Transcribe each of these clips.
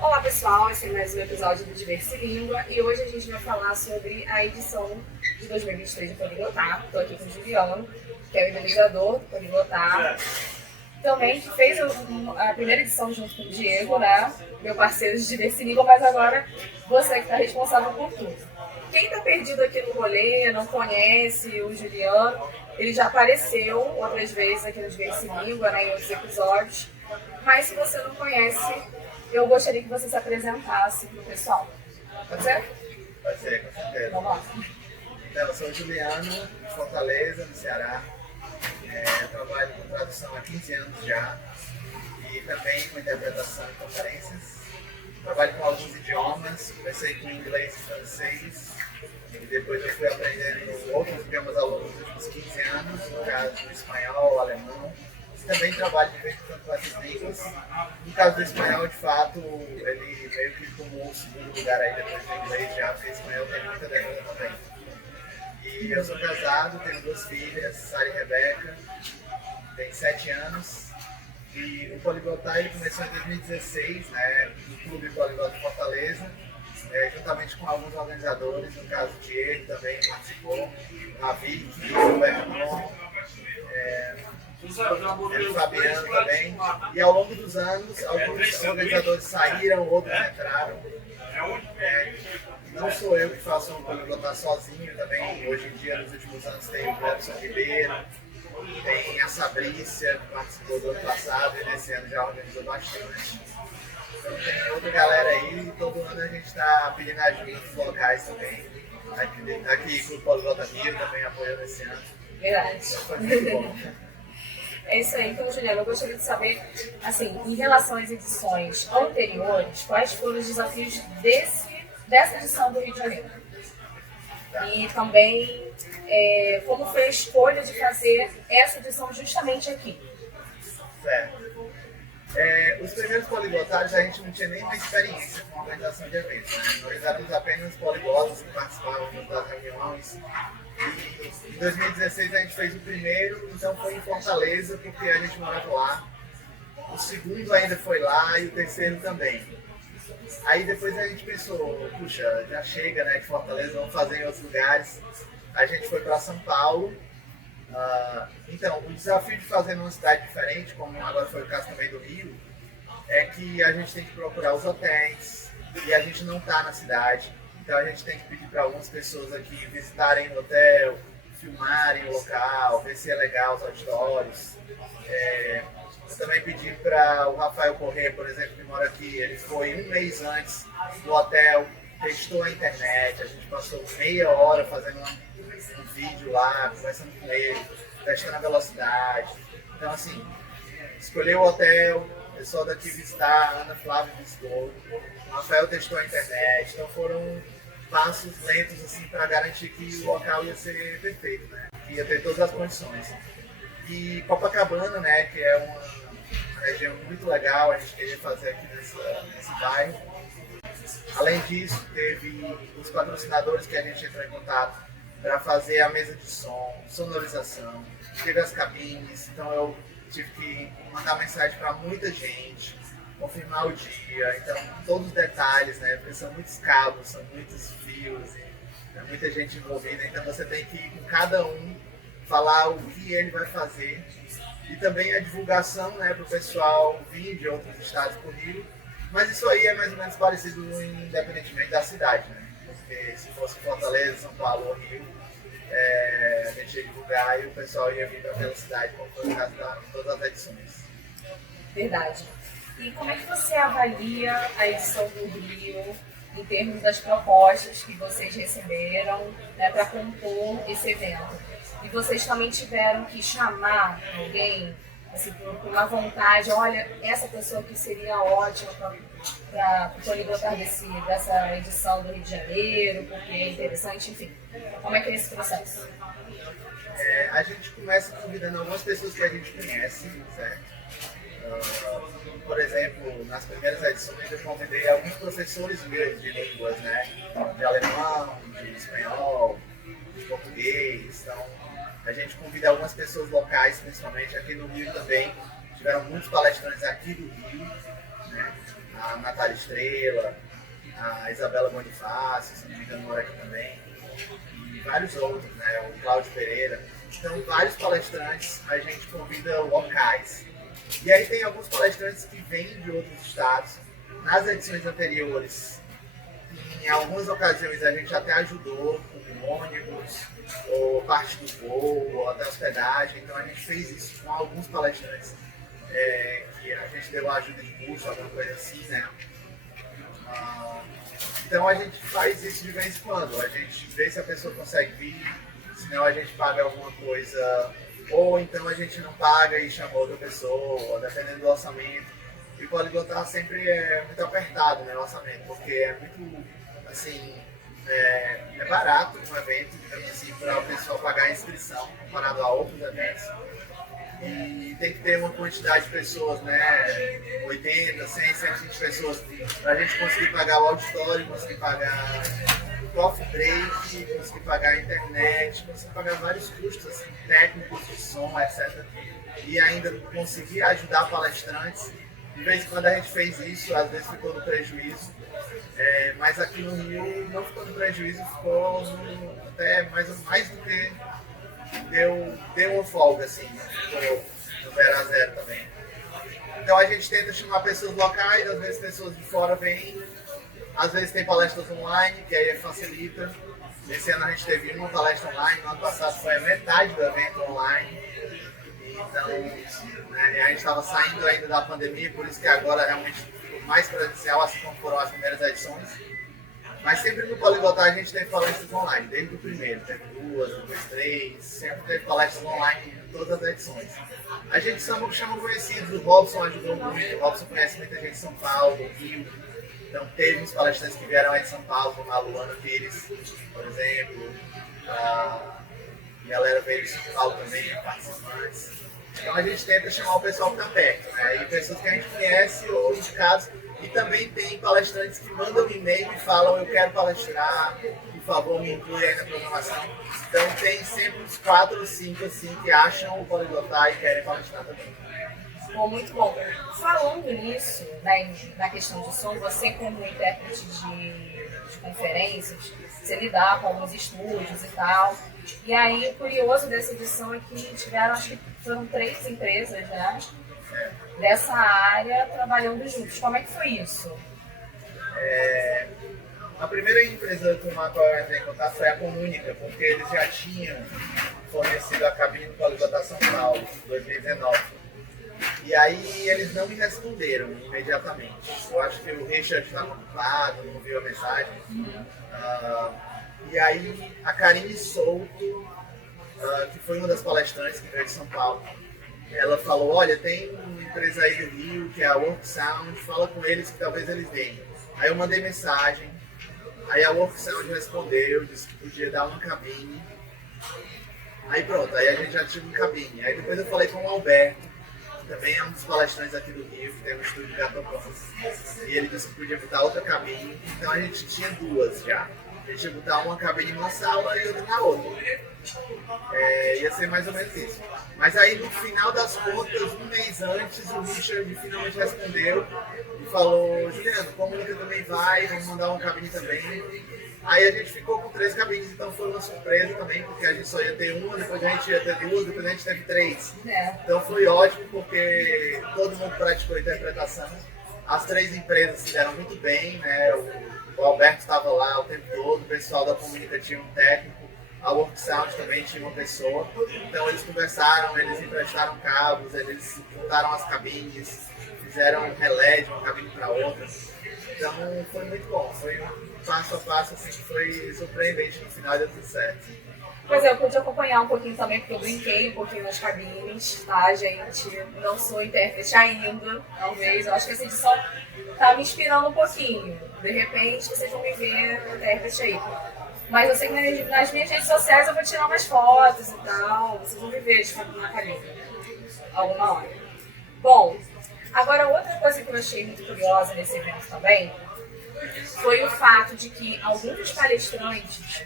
Olá pessoal, esse é mais um episódio do Diversa Língua e hoje a gente vai falar sobre a edição de 2023 do Poliglotar. Estou aqui com o Juliano, que é o idealizador do Poliglotar, também que fez a primeira edição junto com o Diego, né? Meu parceiro de Diversa Língua, mas agora você que está responsável por tudo. Quem está perdido aqui no rolê, não conhece o Juliano, ele já apareceu outras vezes aqui no Diversa Língua, né, em outros episódios, mas se você não conhece, eu gostaria que você se apresentasse para o pessoal. Pode ser? Pode ser, com certeza. Vamos lá. Então, eu sou o Juliano, de Fortaleza, no Ceará. Eu trabalho com tradução há 15 anos já e também com interpretação em conferências. Trabalho com alguns idiomas, comecei com inglês e francês e depois eu fui aprendendo outros idiomas ao longo dos últimos 15 anos, no caso do espanhol, alemão. Também trabalho de vez em quando com essas línguas. No caso do espanhol, de fato, ele meio que tomou o segundo lugar aí depois do inglês já, porque o espanhol tem muita demanda também. E eu sou casado, tenho 2 filhas, Sara e Rebeca, tem 7 anos. E o Poliglotar ele começou em 2016, né, no Clube Poliglota de Fortaleza, juntamente com alguns organizadores, no caso o Diego também participou, a Vicky, o Bernon, o Fabiano também. E ao longo dos anos, alguns organizadores saíram, outros entraram. Não sou eu que faço um Poliglotar sozinho também. Hoje em dia, nos últimos anos, tem o Clebson Ribeiro, tem a Sabrícia, que participou do ano passado e nesse ano já organizou bastante. Então tem outra galera aí, e todo ano a gente está pedindo ajuda dos locais também. Aqui com o Poliglota Rio também apoiando esse ano. Verdade. Foi muito bom. É isso aí. Então, Juliano, eu gostaria de saber, assim, em relação às edições anteriores, quais foram os desafios dessa edição do Rio de Janeiro? E também, como foi a escolha de fazer essa edição justamente aqui? Certo. Os primeiros poliglotares a gente não tinha nenhuma experiência com a organização de eventos, né? Nós éramos apenas poliglotas que participavam das reuniões. E em 2016 a gente fez o primeiro, então foi em Fortaleza, porque a gente morava lá. O segundo ainda foi lá e o terceiro também. Aí depois a gente pensou, puxa, já chega, né, de Fortaleza, vamos fazer em outros lugares. A gente foi para São Paulo. Então, o desafio de fazer numa cidade diferente, como agora foi o caso também do Rio, é que a gente tem que procurar os hotéis e a gente não está na cidade. Então a gente tem que pedir para algumas pessoas aqui visitarem o hotel, filmarem o local, ver se é legal os auditórios. Eu também pedi para o Rafael Corrêa, por exemplo, que mora aqui, ele foi um mês antes do hotel, testou a internet, a gente passou meia hora fazendo um vídeo lá, conversando com ele, testando a velocidade. Então assim, escolheu o hotel, o pessoal daqui visitar, a Ana Flávia visitou, o Rafael testou a internet, então foram passos lentos assim para garantir que o local ia ser perfeito, né? Que ia ter todas as condições. E Copacabana, né, que é uma região muito legal, a gente queria fazer aqui nesse bairro. Além disso, teve os patrocinadores que a gente entrou em contato para fazer a mesa de som, sonorização, teve as cabines, então eu tive que mandar mensagem para muita gente, confirmar o dia, então todos os detalhes, né, porque são muitos cabos, são muitos fios, e muita gente envolvida, então você tem que ir com cada um, falar o que ele vai fazer e também a divulgação, né, para o pessoal vir de outros estados para o Rio, mas isso aí é mais ou menos parecido independentemente da cidade, né, porque se fosse Fortaleza, São Paulo ou Rio, a gente ia divulgar e o pessoal ia vir para aquela cidade, como foi o caso de todas as edições. Verdade. E como é que você avalia a edição do Rio em termos das propostas que vocês receberam, né, para compor esse evento? E vocês também tiveram que chamar alguém, assim, por uma vontade, olha, essa pessoa que seria ótima para o Poliglotar dessa edição do Rio de Janeiro, porque é interessante, enfim. Como é que é esse processo? A gente começa convidando algumas pessoas que a gente conhece, certo? Por exemplo, nas primeiras edições eu convidei alguns professores meus de línguas, né? De alemão, de espanhol, de português. Então, a gente convida algumas pessoas locais, principalmente aqui no Rio também. Tiveram muitos palestrantes aqui do Rio, né? a Natália Estrela, a Isabela Bonifácio, se não me engano, mora aqui também, e vários outros, né? O Cláudio Pereira. Então, vários palestrantes a gente convida locais. E aí tem alguns palestrantes que vêm de outros estados. Nas edições anteriores, em algumas ocasiões a gente até ajudou com ônibus, ou parte do voo, ou até hospedagem. Então a gente fez isso com alguns palestrantes, que a gente deu ajuda de custo, alguma coisa assim, né? Então a gente faz isso de vez em quando. A gente vê se a pessoa consegue vir, senão a gente paga alguma coisa, ou então a gente não paga e chama outra pessoa, dependendo do orçamento. E o Poliglotar sempre é muito apertado, né, o orçamento, porque é muito, assim, é barato um evento, digamos assim, para o pessoal pagar a inscrição, comparado a outros eventos. E tem que ter uma quantidade de pessoas, né, 80, 100, 120 pessoas, para a gente conseguir pagar o auditório, conseguir pagar o coffee break, conseguir pagar a internet, conseguir pagar vários custos, assim, técnicos de som, etc. E ainda conseguir ajudar palestrantes. De vez em quando a gente fez isso, às vezes ficou no prejuízo, mas aqui no Rio não ficou no prejuízo, ficou até mais do que deu uma folga, assim, ficou no 0 a 0 também. Então a gente tenta chamar pessoas locais, às vezes pessoas de fora vêm, às vezes tem palestras online, que aí facilita. Esse ano a gente teve uma palestra online, no ano passado foi a metade do evento online. Então, né, a gente estava saindo ainda da pandemia, por isso que agora realmente ficou mais presencial, assim como foram as primeiras edições. Mas sempre no Poliglotar a gente teve palestras online, desde o primeiro. Teve 2, depois 3, sempre teve palestras online em todas as edições. A gente chama conhecidos, o Robson ajudou muito, o Robson conhece muita gente de São Paulo, do Rio. Então teve uns palestrantes que vieram aí de São Paulo, como a Luana Pires, por exemplo. A galera veio de São Paulo também, participantes. Então a gente tenta chamar o pessoal que está perto, né? E pessoas que a gente conhece ou indicados. E também tem palestrantes que mandam um e-mail e falam: eu quero palestrar, por favor me inclui aí na programação. Então tem sempre uns 4 ou 5 assim, que acham o Poliglotar e querem palestrar também. Bom, muito bom. Falando nisso, na questão de som, você como intérprete de conferências, você lidar com alguns estúdios e tal. E aí o curioso dessa edição é que tiveram, acho que foram 3 empresas, né? Dessa área trabalhando juntos. Como é que foi isso? A primeira empresa com a qual eu entrei em contato foi a Comunica, porque eles já tinham fornecido a cabine do Poliglotar São Paulo, em 2019. E aí eles não me responderam imediatamente. Eu acho que o Richard estava ocupado, não viu a mensagem. E aí a Karine Souto, que foi uma das palestrantes que veio de São Paulo, ela falou: olha, tem uma empresa aí do Rio, que é a Work Sound, fala com eles que talvez eles deem. Aí eu mandei mensagem, aí a Work Sound respondeu, disse que podia dar uma cabine. Aí pronto, aí a gente já tinha uma cabine. Aí depois eu falei com o Alberto, que também é um dos palestrantes aqui do Rio, que tem um estúdio de Gatopans. E ele disse que podia botar outra cabine, então a gente tinha 2 já. A gente ia botar uma cabine numa sala e outra na outra. Ia ser mais ou menos isso. Mas aí no final das contas, um mês antes, o Richard finalmente respondeu e falou: Juliano, Comunica também vai, vamos mandar uma cabine também. Aí a gente ficou com 3 cabines, então foi uma surpresa também, porque a gente só ia ter uma, depois a gente ia ter 2, depois a gente teve 3. Então foi ótimo, porque todo mundo praticou a interpretação. As 3 empresas se deram muito bem, né? O Alberto estava lá o tempo todo, o pessoal da Comunica tinha um técnico, a Work Sound também tinha uma pessoa. Então eles conversaram, eles emprestaram cabos, eles juntaram as cabines, fizeram um relé de uma cabine para outra. Então foi muito bom, foi um passo a passo assim, que foi surpreendente, no final deu tudo certo. Pois é, eu pude acompanhar um pouquinho também, porque eu brinquei um pouquinho nas cabines, tá, gente? Não sou intérprete ainda, talvez. Eu acho que essa edição tá me inspirando um pouquinho. De repente, vocês vão me ver intérprete aí. Mas eu sei que nas minhas redes sociais eu vou tirar umas fotos e tal. Vocês vão me ver de fato na cabine. Alguma hora. Bom, agora outra coisa que eu achei muito curiosa nesse evento também foi o fato de que alguns dos palestrantes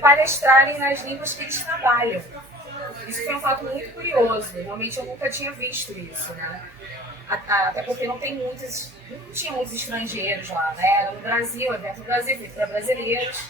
palestrarem nas línguas que eles trabalham. Isso foi um fato muito curioso. Realmente eu nunca tinha visto isso, né? Até porque não tinha muitos estrangeiros lá, né? Era no Brasil, evento no Brasil, feito para brasileiros.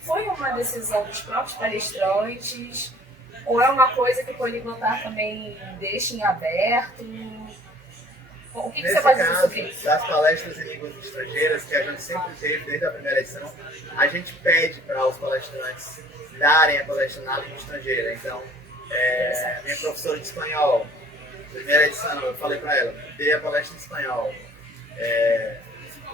Foi uma decisão dos próprios palestrantes? Ou é uma coisa que o Poliglotar também deixa em aberto? O que você pode dizer sobre isso? Das palestras em línguas estrangeiras, que a gente sempre teve desde a primeira edição, a gente pede para os palestrantes darem a palestra na língua estrangeira. Então, minha professora de espanhol, primeira edição, eu falei para ela, dê a palestra em espanhol.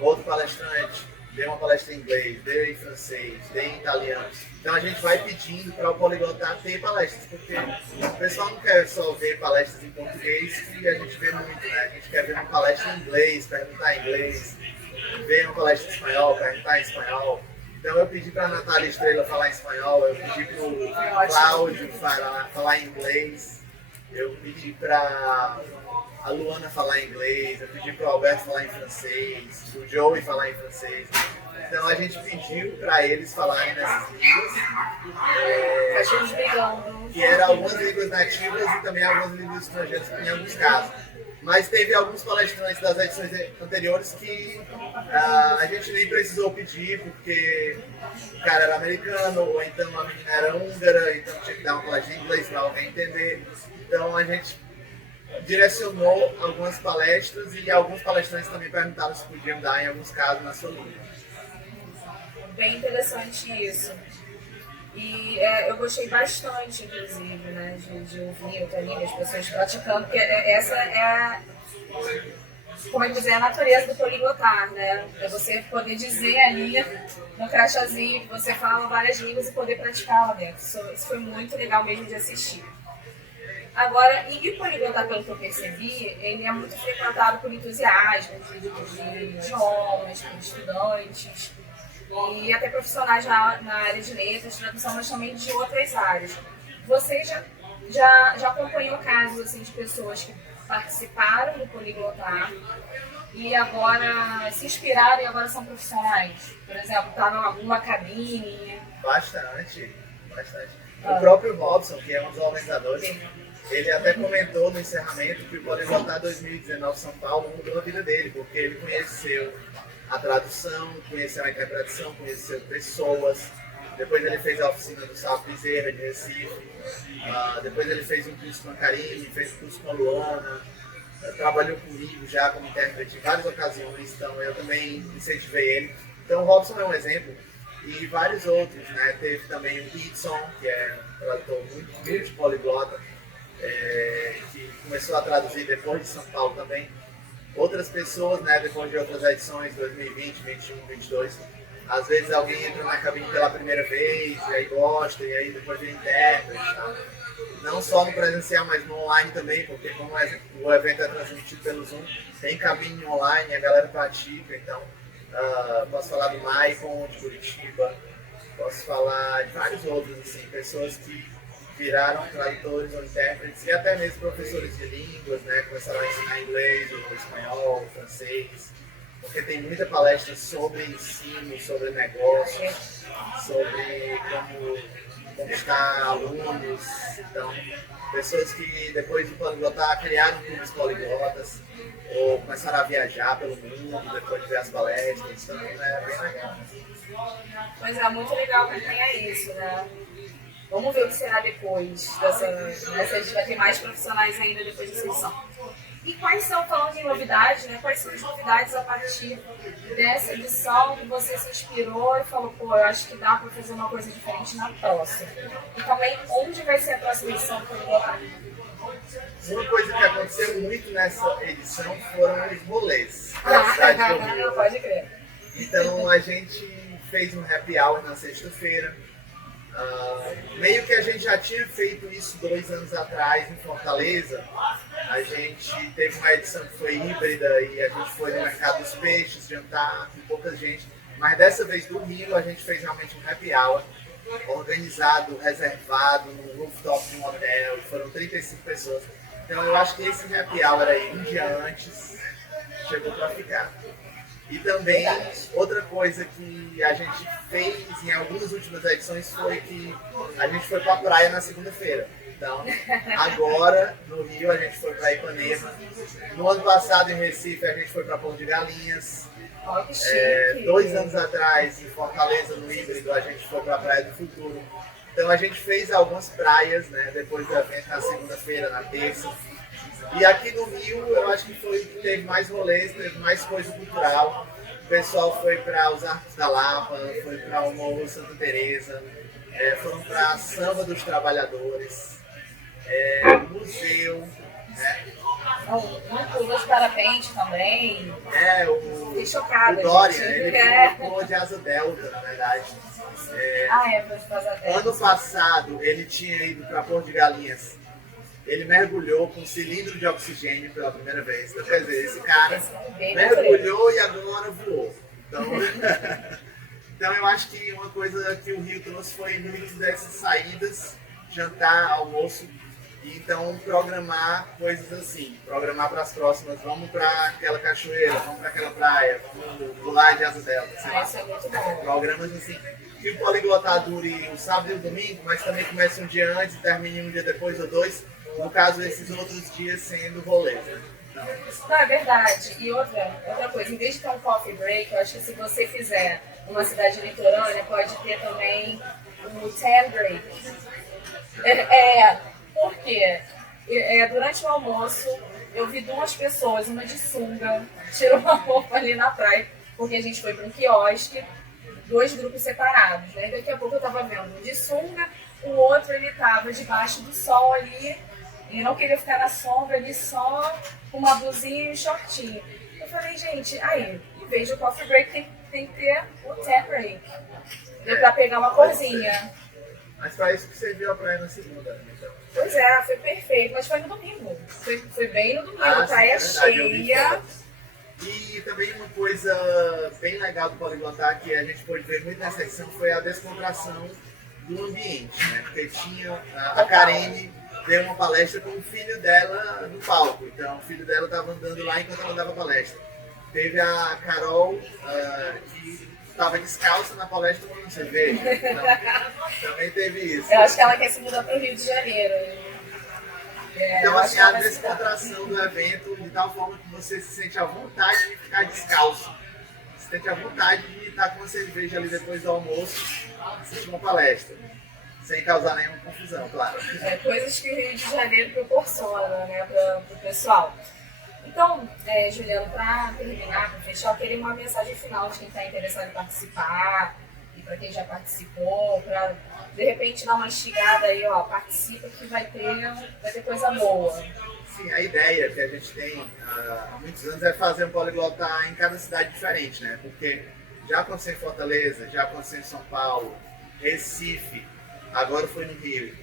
Outro palestrante, dê uma palestra em inglês, dê em francês, dê em italiano. Então a gente vai pedindo para o Poliglotar ter palestras, porque o pessoal não quer só ver palestras em português, que a gente vê muito, né? A gente quer ver uma palestra em inglês, perguntar em inglês, ver uma palestra em espanhol, perguntar em espanhol. Então eu pedi para a Natália Estrela falar em espanhol, eu pedi para o Cláudio falar em inglês, eu pedi para a Luana falar em inglês, eu pedi para o Alberto falar em francês, o Joey falar em francês. Então a gente pediu para eles falarem nessas línguas, que eram algumas línguas nativas e também algumas línguas estrangeiras em alguns casos. Mas teve alguns palestrantes das edições anteriores que a gente nem precisou pedir, porque o cara era americano, ou então a menina era húngara, então tinha que dar uma palestra em inglês para alguém entender. Então a gente direcionou algumas palestras e alguns palestrantes também perguntaram se podiam dar, em alguns casos, na sua língua. Bem interessante isso. E eu gostei bastante, inclusive, né, de ouvir outra língua, as pessoas praticando, porque essa é como é que dizer, a natureza do Poliglotar, né? É você poder dizer ali no crachazinho que você fala várias línguas e poder praticar lá dentro. Isso foi muito legal mesmo de assistir. Agora, e o Poliglotar, pelo que eu percebi, ele é muito frequentado por entusiasmo de idiomas, por estudantes, e até profissionais na área de letras, tradução, mas também de outras áreas. Você já acompanhou casos assim, de pessoas que participaram do Poliglotar e agora se inspiraram e agora são profissionais? Por exemplo, está numa cabine? Bastante. O próprio Robson, que é um dos organizadores, ele até comentou no encerramento que o Poliglotar 2019 São Paulo mudou a vida dele, porque ele conheceu a tradução, conheceu a interpretação, conheceu pessoas. Depois ele fez a oficina do Sá Bezerra de Recife. Depois ele fez um curso com a Karine, fez um curso com a Luana. Trabalhou comigo já como intérprete em várias ocasiões, então eu também incentivei ele. Então o Robson é um exemplo. E vários outros, né? Teve também o Idson, que é um tradutor muito poliglota, que começou a traduzir depois de São Paulo também. Outras pessoas, né, depois de outras edições, 2020, 2021, 2022, às vezes alguém entra na cabine pela primeira vez, e aí gosta, e aí depois vem intérprete, tá? Não só no presencial, mas no online também, porque como o evento é transmitido pelo Zoom, tem cabine online, a galera pratica, então posso falar do Maicon, de Curitiba, posso falar de vários outros, assim, pessoas que viraram tradutores ou intérpretes e até mesmo professores de línguas, né? Começaram a ensinar inglês, ou espanhol, ou francês, porque tem muita palestra sobre ensino, sobre negócios, sobre como conquistar alunos. Então, pessoas que depois de Poliglotar criaram clubes poliglotas ou começaram a viajar pelo mundo depois de ver as palestras, então é bem legal. Mas é muito legal que tenha isso, né? Vamos ver o que será depois dessa. A gente vai ter mais profissionais ainda depois dessa edição. E quais são, falando em novidades, né? Quais são as novidades a partir dessa edição que você se inspirou e falou, pô, eu acho que dá para fazer uma coisa diferente na próxima? E também, onde vai ser a próxima edição para colocar? Uma coisa que aconteceu muito nessa edição foram os rolês na cidade do Rio. Pode crer. Então a gente fez um happy hour na sexta-feira. Meio que a gente já tinha feito isso 2 anos atrás em Fortaleza. A gente teve uma edição que foi híbrida e a gente foi no mercado dos peixes, jantar com pouca gente. Mas dessa vez do Rio a gente fez realmente um happy hour organizado, reservado no rooftop de um hotel. Foram 35 pessoas. Então eu acho que esse happy hour aí, um dia antes, chegou para ficar. E também, outra coisa que a gente fez em algumas últimas edições foi que a gente foi para a praia na segunda-feira. Então, agora, no Rio, a gente foi para Ipanema. No ano passado, em Recife, a gente foi para Porto de Galinhas. Ó, que chique. 2 anos atrás, em Fortaleza, no Híbrido, a gente foi para a Praia do Futuro. Então, a gente fez algumas praias, né? Depois do evento, na segunda-feira, na terça. E aqui no Rio, eu acho que foi que teve mais rolês, teve mais coisa cultural. O pessoal foi para os Arcos da Lapa, foi para o Morro Santa Teresa, foram para a Samba dos Trabalhadores, museu, né? Não pulou de parapente também. Fiquei O chocada, Dória, gente. ele pulou de asa delta, na verdade. Foi de Passatempo. Ano passado, ele tinha ido para Porto de Galinhas. Ele mergulhou com um cilindro de oxigênio pela primeira vez. Então, quer dizer, esse cara mergulhou e agora voou. Então, então, eu acho que uma coisa que o Rio trouxe foi muitas dessas saídas, jantar, almoço, e então programar coisas assim. Programar para as próximas, vamos para aquela cachoeira, vamos para aquela praia, vamos pular de asa delta, sei lá. Isso é muito bom. Programas assim. Que o Poliglotar dure o sábado e o domingo, mas também começa um dia antes e termine um dia depois ou 2. No caso, esses outros dias sendo rolê, né? Não, é verdade. E outra coisa, em vez de ter um coffee break, eu acho que se você fizer uma cidade litorânea, pode ter também o tan break. Por quê? Durante o almoço, eu vi 2 pessoas, uma de sunga, tirou uma roupa ali na praia, porque a gente foi para um quiosque, 2 grupos separados, né? Daqui a pouco eu tava vendo um de sunga, o outro ele tava debaixo do sol ali, e não queria ficar na sombra ali só com uma blusinha e um shortinho. Eu falei, gente, aí, em vez do coffee break tem que ter o tan break. Deu pra pegar uma corzinha. Mas para isso que serviu a praia na segunda, né? Então. Pois foi perfeito, mas foi no domingo. Foi bem no domingo, praia sim, é verdade, cheia. E também uma coisa bem legal do Poliglotar que a gente pôde ver muito nessa edição foi a descontração do ambiente, né? Porque tinha a Karine deu uma palestra com o filho dela no palco, então o filho dela estava andando lá enquanto ela dava palestra. Teve a Carol, que estava descalça na palestra tomando cerveja, então, também teve isso. Eu acho que ela quer se mudar para o Rio de Janeiro. Então, assim, a descontração do evento de tal forma que você se sente à vontade de ficar descalço. Você sente à vontade de estar com uma cerveja ali depois do almoço, assistir uma palestra. Sem causar nenhuma confusão, claro. Coisas que o Rio de Janeiro proporciona, né, para o pessoal. Então, Juliana, para terminar, para fechar, eu queria uma mensagem final de quem está interessado em participar e para quem já participou, para de repente dar uma instigada aí, ó, participa que vai ter coisa boa. Sim, a ideia que a gente tem há muitos anos é fazer um Poliglotar em cada cidade diferente, né? Porque já aconteceu em Fortaleza, já aconteceu em São Paulo, Recife, agora foi no Rio.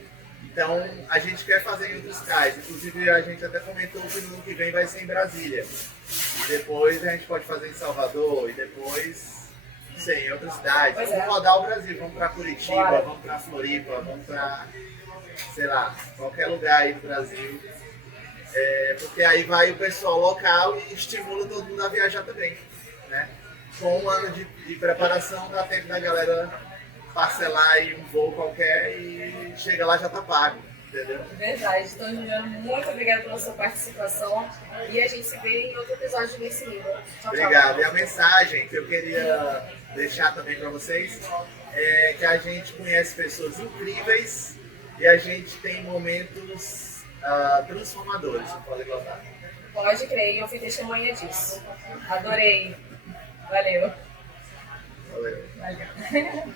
Então, a gente quer fazer em outros cidades. Inclusive, a gente até comentou que no ano que vem vai ser em Brasília. E depois a gente pode fazer em Salvador e depois, não sei, em outras cidades. Vamos rodar o Brasil, vamos para Curitiba, vamos para Floripa, vamos para, sei lá, qualquer lugar aí do Brasil. Porque aí vai o pessoal local e estimula todo mundo a viajar também, né? Com um ano de preparação, dá tempo da galera parcelar aí um voo qualquer e chega lá já tá pago, entendeu? Verdade. Então, Juliana, muito obrigada pela sua participação e a gente se vê em outro episódio desse livro. Tchau, Obrigado. tchau. E a mensagem que eu queria deixar também para vocês é que a gente conhece pessoas incríveis e a gente tem momentos transformadores no Poliglotar. Pode crer, eu fui testemunha disso. Adorei. Valeu. Valeu. Valeu.